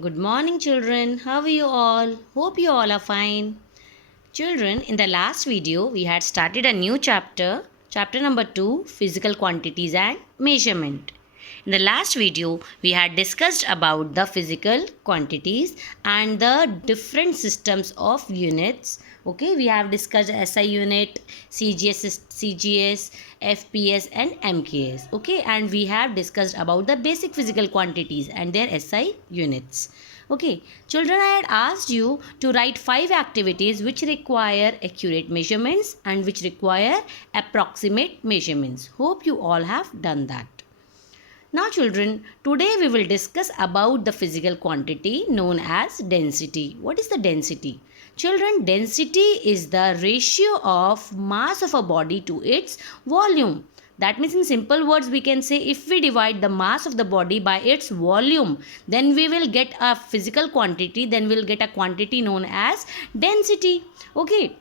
Good morning, children. How are you all? Hope you all are fine. Children, in the last video, we had started a new chapter, chapter number 2, physical quantities and measurement. In the last video, we had discussed about the physical quantities and the different systems of units. Okay, we have discussed SI unit, CGS, FPS and MKS. Okay, and we have discussed about the basic physical quantities and their SI units. Okay, children, I had asked you to write 5 activities which require accurate measurements and which require approximate measurements. Hope you all have done that. Now children, today we will discuss about the physical quantity known as density. What is the density? Children, density is the ratio of mass of a body to its volume. That means in simple words we can say if we divide the mass of the body by its volume, then we will get a physical quantity, then we will get a quantity known as density. Okay.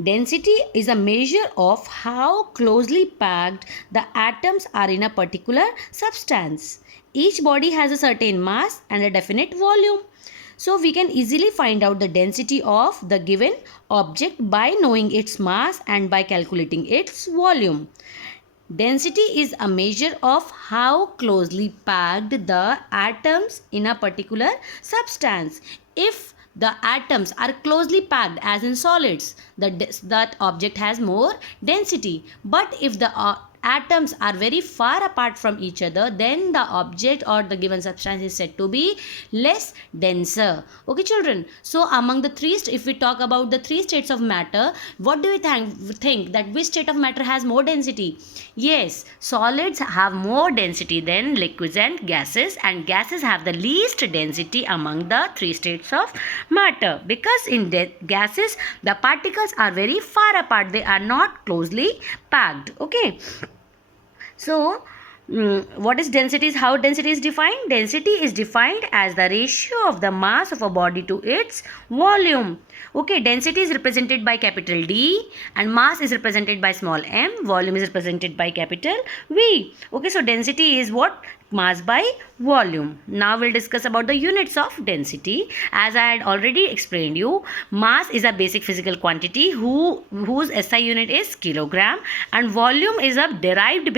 Density is a measure of how closely packed the atoms are in a particular substance. Each body has a certain mass and a definite volume. So we can easily find out the density of the given object by knowing its mass and by calculating its volume. Density is a measure of how closely packed the atoms in a particular substance. If the atoms are closely packed as in solids, that object has more density. But if the atoms are very far apart from each other, then the object or the given substance is said to be less denser. Okay children, so among the if we talk about the three states of matter, what do you think that which state of matter has more density? Yes, solids have more density than liquids and gases have the least density among the three states of matter, because in gases the particles are very far apart, they are not closely packed. Okay, so what is density? How density is defined? Density is defined as the ratio of the mass of a body to its volume. Okay, density is represented by capital D and mass is represented by small m, volume is represented by capital V. Okay, so density is what? Mass by volume. Now we'll discuss about the units of density. As I had already explained you, mass is a basic physical quantity whose SI unit is kilogram, and volume is a derived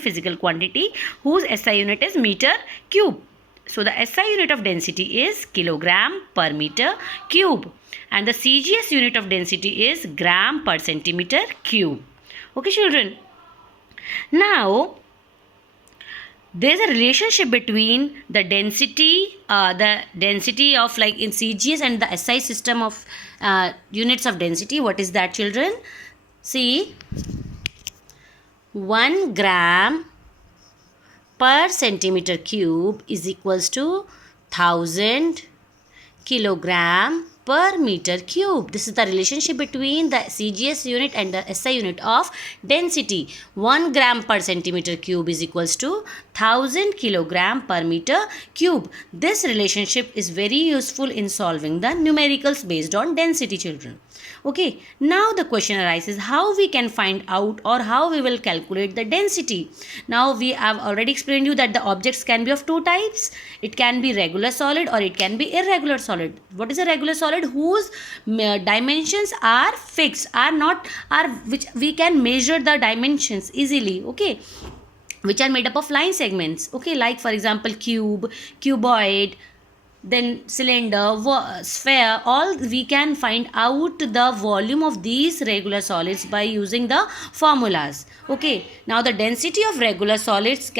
physical quantity whose SI unit is meter cube. So the SI unit of density is kilogram per meter cube and the CGS unit of density is gram per centimeter cube. Okay children. Now there is a relationship between the density of like in CGS and the SI system of units of density. What is that children? See, 1 gram per centimeter cube is equals to 1000 kilogram per meter cube. This is the relationship between the CGS unit and the SI unit of density. 1 gram per centimeter cube is equals to 1000 kilogram per meter cube. This relationship is very useful in solving the numericals based on density children. Okay, now the question arises how we can find out or how we will calculate the density. Now we have already explained you that the objects can be of two types. It can be regular solid or it can be irregular solid. What is a regular solid? Whose dimensions are fixed, which we can measure the dimensions easily. Okay, which are made up of line segments. Okay, like for example cube, cuboid, then cylinder, sphere, all we can find out the volume of these regular solids by using the formulas. Okay, now the density of regular solids,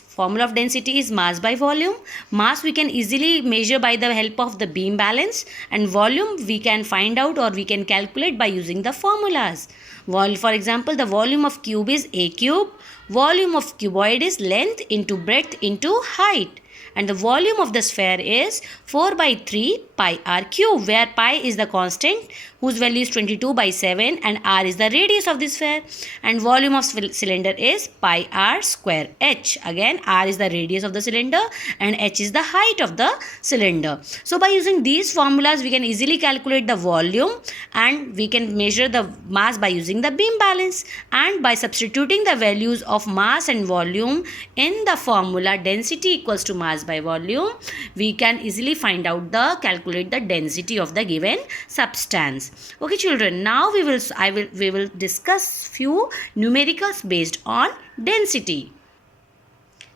formula of density is mass by volume. Mass we can easily measure by the help of the beam balance, and volume we can find out or we can calculate by using the formulas. For example, the volume of cube is A cube. Volume of cuboid is length into breadth into height. And the volume of the sphere is 4 by 3 pi r cube, where pi is the constant whose value is 22 by 7 and r is the radius of the sphere. And volume of cylinder is pi r square h. Again, r is the radius of the cylinder and h is the height of the cylinder. So by using these formulas, we can easily calculate the volume and we can measure the mass by using the beam balance. And by substituting the values of mass and volume in the formula density equals to mass by volume, we can easily find out calculate the density of the given substance. Okay children, now we will discuss few numericals based on density.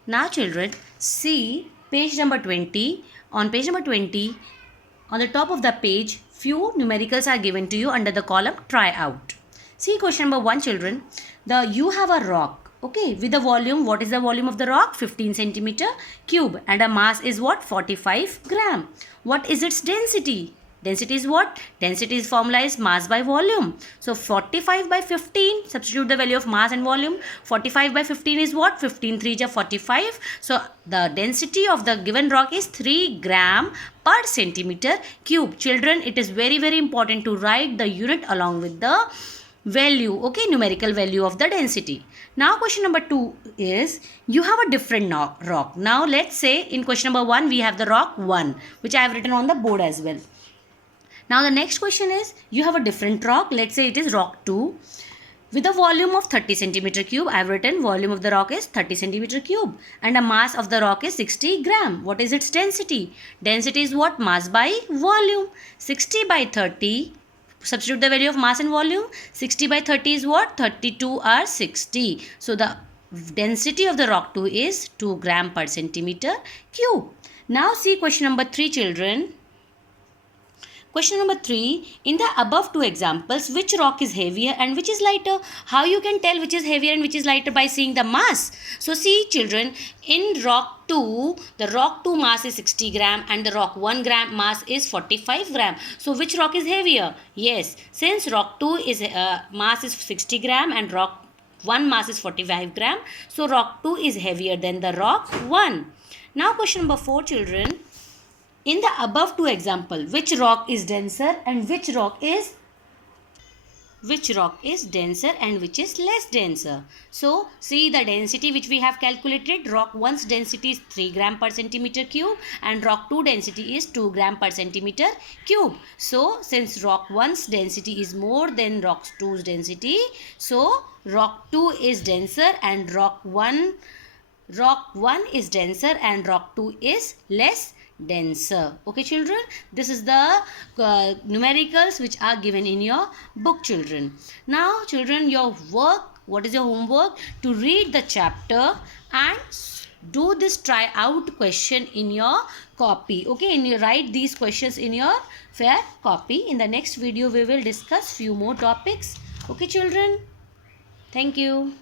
Now children, see page number 20. On page number 20, on the top of the page, few numericals are given to you under the column try out. See question number 1 children. You have a rock, okay, with the volume. What is the volume of the rock? 15 centimeter cube, and a mass is what? 45 gram. What is its density? Density is what? Density is formula is mass by volume. So 45 by 15, substitute the value of mass and volume. 45 by 15 is what? 15 3 is 45. So the density of the given rock is 3 gram per centimeter cube. Children, it is very important to write the unit along with the value, okay, numerical value of the density. Now question number 2 is, you have a different rock. Now let's say in question number 1 we have the rock 1, which I have written on the board as well. Now the next question is, you have a different rock. Let's say it is rock 2 with a volume of 30 centimeter cube. I have written volume of the rock is 30 centimeter cube and a mass of the rock is 60 gram. What is its density? Density is what? Mass by volume. 60 by 30. Substitute the value of mass and volume. 60 by 30 is what? 32 or 60. So the density of the rock 2 is 2 gram per centimeter cube. Now see question number 3 children. Question number 3, in the above 2 examples, which rock is heavier and which is lighter? How you can tell which is heavier and which is lighter? By seeing the mass. So see children, in rock 2, the rock 2 mass is 60 gram and the rock 1 gram mass is 45 gram. So which rock is heavier? Yes, since rock 2 is mass is 60 gram and rock 1 mass is 45 gram. So rock 2 is heavier than the rock 1. Now question number 4 children. In the above 2 example, which rock is denser and which rock is denser and which is less denser? So see the density which we have calculated. Rock 1's density is 3 gram per centimeter cube and rock 2 density is 2 gram per centimeter cube. So since rock 1's density is more than rock 2's density, so rock 2 is denser and rock 1 is denser and rock 2 is less denser. Okay children, this is the numericals which are given in your book children. Now children, your work, what is your homework? To read the chapter and do this try out question in your copy. Okay, and you write these questions in your fair copy. In the next video we will discuss few more topics. Okay children, thank you.